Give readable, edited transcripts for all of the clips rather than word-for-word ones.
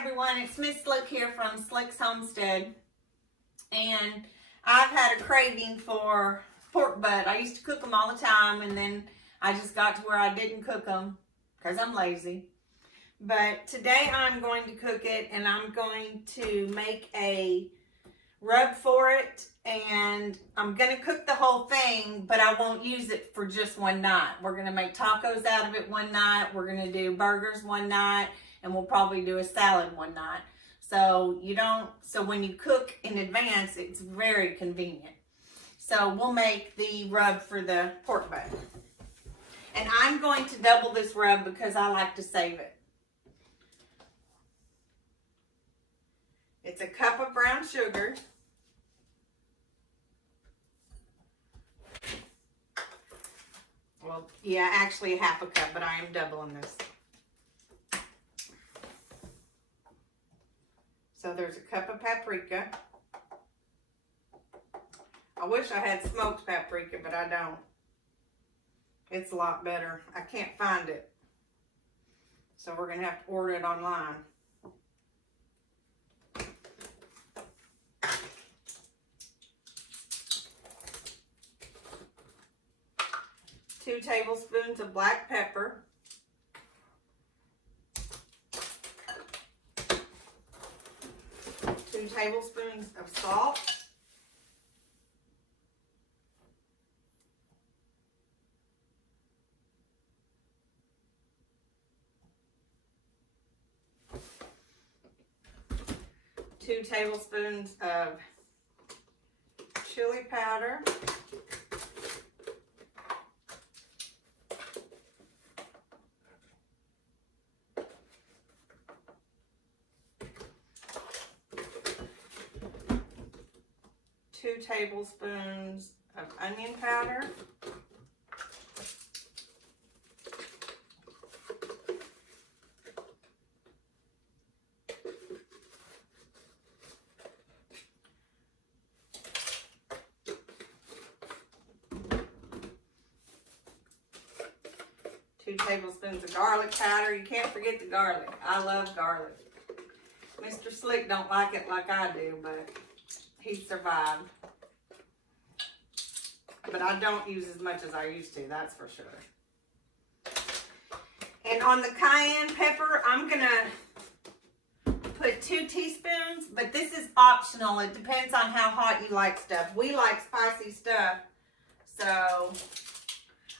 everyone, it's Miss Slick here from SlicksHomestead, and I've had a craving for pork butt. I used to cook them all the time, and then I just got to where I didn't cook them because I'm lazy. But today I'm going to cook it, and I'm going to make a rub for it, and I'm going to cook the whole thing, but I won't use it for just one night. We're going to make tacos out of it one night, we're going to do burgers one night, and we'll probably do a salad one night. So when you cook in advance, it's very convenient. So we'll make the rub for the pork butt. And I'm going to double this rub because I like to save it. It's a cup of brown sugar. Well, yeah, actually a half a cup, but I am doubling this. So there's a cup of paprika. I wish I had smoked paprika, but I don't. It's a lot better. I can't find it. So we're going to have to order it online. Two tablespoons of black pepper. 2 tablespoons of salt. Two tablespoons of chili powder. 2 tablespoons of onion powder. 2 tablespoons of garlic powder. You can't forget the garlic. I love garlic. Mr. Slick don't like it like I do, but he survived. But I don't use as much as I used to, that's for sure. And on the cayenne pepper, I'm going to put 2 teaspoons, but this is optional. It depends on how hot you like stuff. We like spicy stuff, so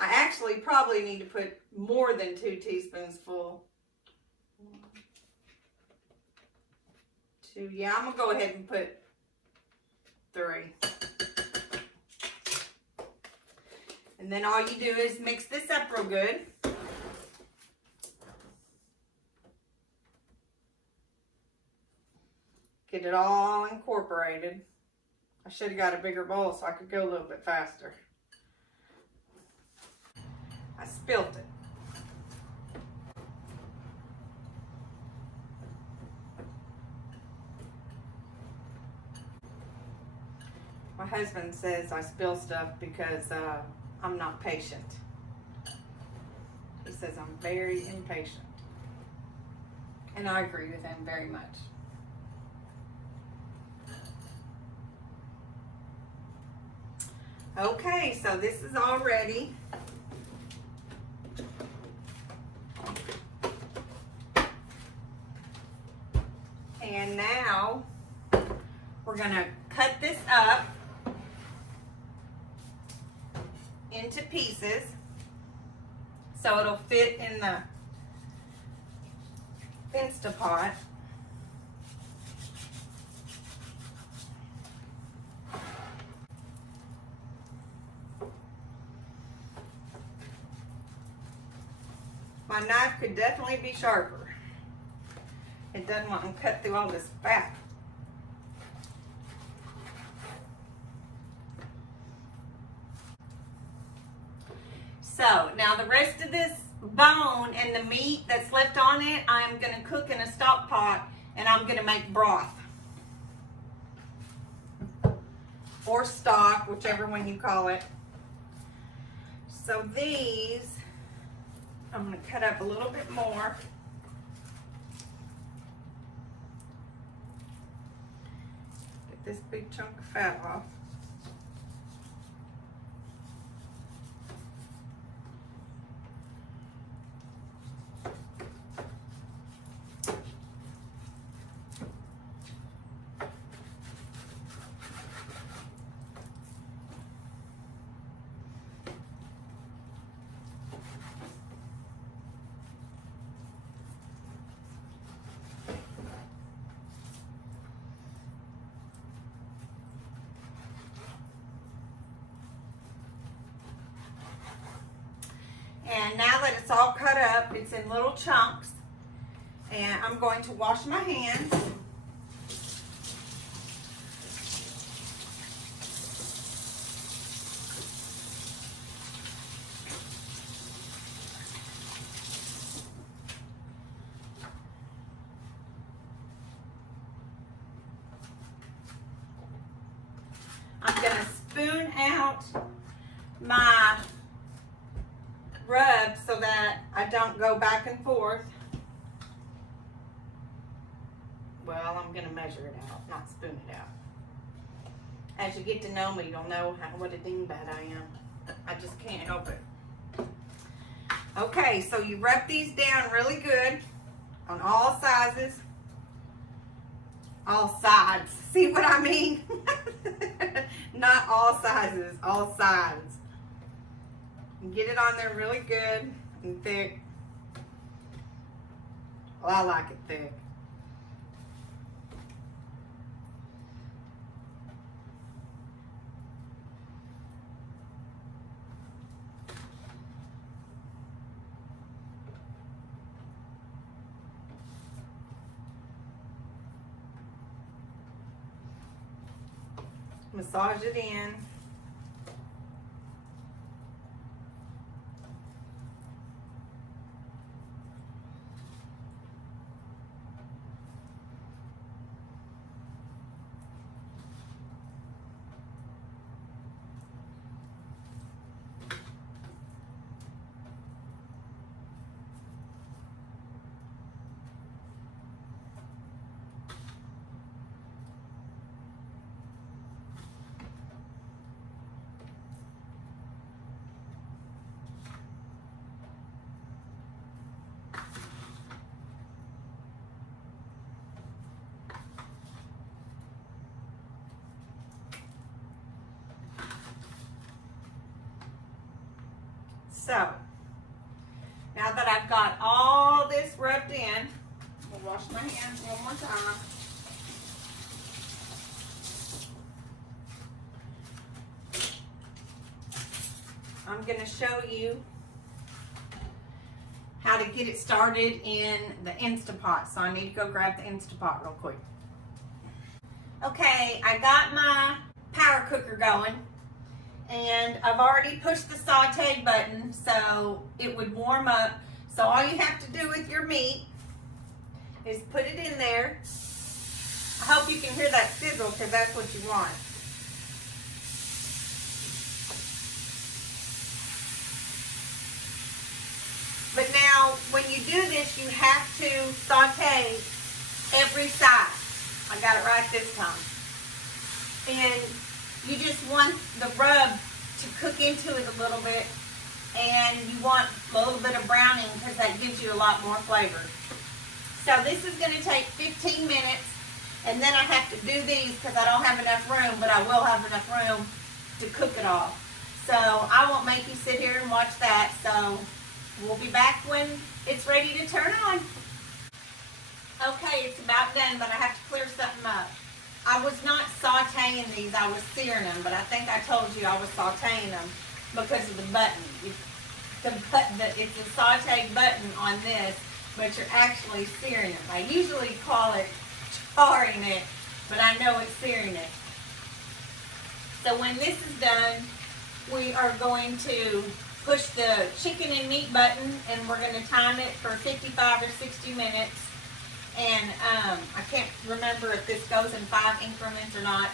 I actually probably need to put more than 2 teaspoons full. 2, yeah, I'm going to go ahead and put 3. And then all you do is mix this up real good. Get it all incorporated. I should have got a bigger bowl so I could go a little bit faster. I spilt it. My husband says I spill stuff because I'm not patient. He says I'm very impatient. And I agree with him very much. Okay, so this is all ready. And now we're going to cut this up into pieces so it'll fit in the Insta Pot. My knife could definitely be sharper. It doesn't want to cut through all this fat. So now the rest of this bone and the meat that's left on it, I'm going to cook in a stock pot, and I'm going to make broth. Or stock, whichever one you call it. So these, I'm going to cut up a little bit more. this big chunk of fat off. And now that it's all cut up, it's in little chunks. And I'm going to wash my hands. I'm going to spoon out my rub so that I don't go back and forth. Well, I'm going to measure it out, not spoon it out. As you get to know me, you'll know what a dingbat I am. I just can't help it. Okay, so you rub these down really good on all sizes. All sides. See what I mean? Not all sizes, all sides. Get it on there really good and thick. Well, I like it thick. Massage it in. So, now that I've got all this rubbed in, I'll wash my hands one more time. I'm going to show you how to get it started in the Insta Pot. So I need to go grab the Insta Pot real quick. Okay, I got my power cooker going. And I've already pushed the saute button so it would warm up. So all you have to do with your meat is put it in there. I hope you can hear that sizzle because that's what you want. But now when you do this, you have to saute every side. I got it right this time. And you just want the rub to cook into it a little bit, and you want a little bit of browning because that gives you a lot more flavor. So this is going to take 15 minutes, and then I have to do these because I don't have enough room, but I will have enough room to cook it all. So I won't make you sit here and watch that, so we'll be back when it's ready to turn on. Okay, it's about done, but I have to clear something up. I was not sauteing these, I was searing them, but I think I told you I was sauteing them because of the button. It's a saute button on this, but you're actually searing them. I usually call it charring it, but I know it's searing it. So when this is done, we are going to push the chicken and meat button, and we're going to time it for 55 or 60 minutes. And I can't remember if this goes in 5 increments or not.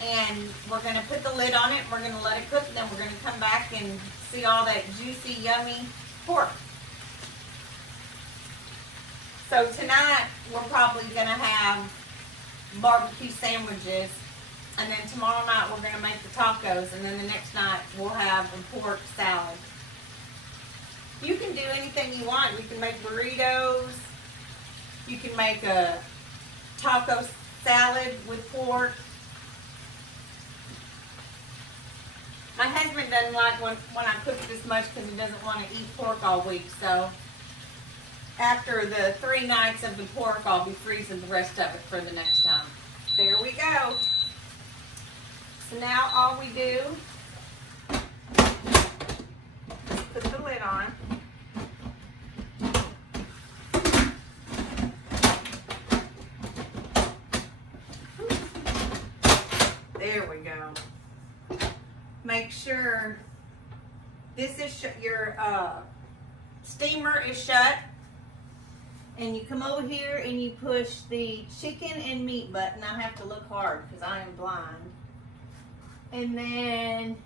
And we're going to put the lid on it. We're going to let it cook. And then we're going to come back and see all that juicy, yummy pork. So tonight, we're probably going to have barbecue sandwiches And then tomorrow night we're going to make the tacos, and then the next night we'll have a pork salad. You can do anything you want. You can make burritos. You can make a taco salad with pork. My husband doesn't like when I cook this much because he doesn't want to eat pork all week. So after the 3 nights of the pork, I'll be freezing the rest of it for the next time. There we go. So now all we do is put the lid on. There we go. Make sure this is your steamer is shut. And you come over here and you push the chicken and meat button. I have to look hard because I am blind. And then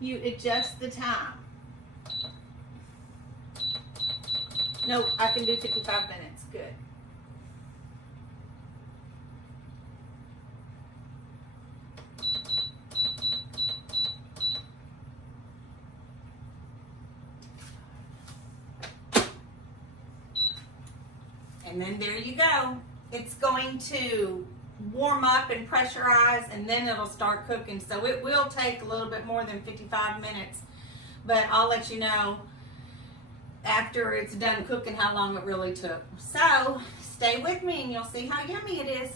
you adjust the time. No, I can do 55 minutes. Good. And then there you go. It's going to warm up and pressurize, and then it'll start cooking. So it will take a little bit more than 55 minutes, but I'll let you know after it's done cooking how long it really took. So stay with me and you'll see how yummy it is.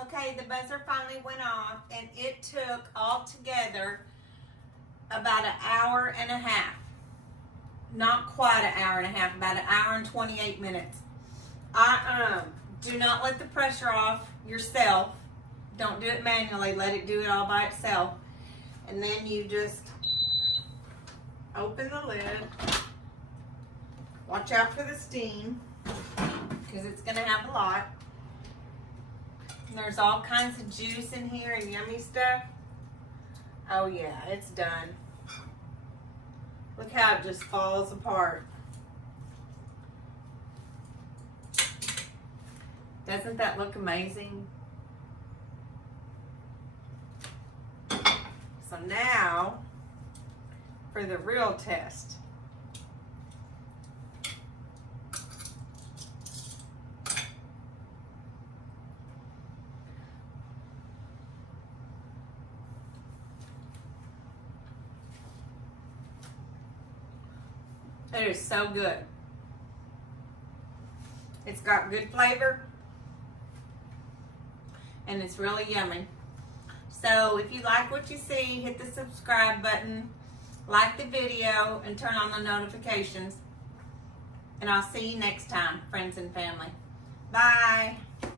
Okay, the buzzer finally went off, and it took altogether about an hour and a half. Not quite an hour and a half, about an hour and 28 minutes. Do not let the pressure off yourself. Don't do it manually. Let it do it all by itself. And then you just open the lid. Watch out for the steam because it's going to have a lot. And there's all kinds of juice in here and yummy stuff. Oh yeah, it's done. Look how it just falls apart. Doesn't that look amazing? So now, for the real test. It is so good. It's got good flavor and it's really yummy. So if you like what you see, hit the subscribe button, like the video, and turn on the notifications. And I'll see you next time, friends and family. Bye.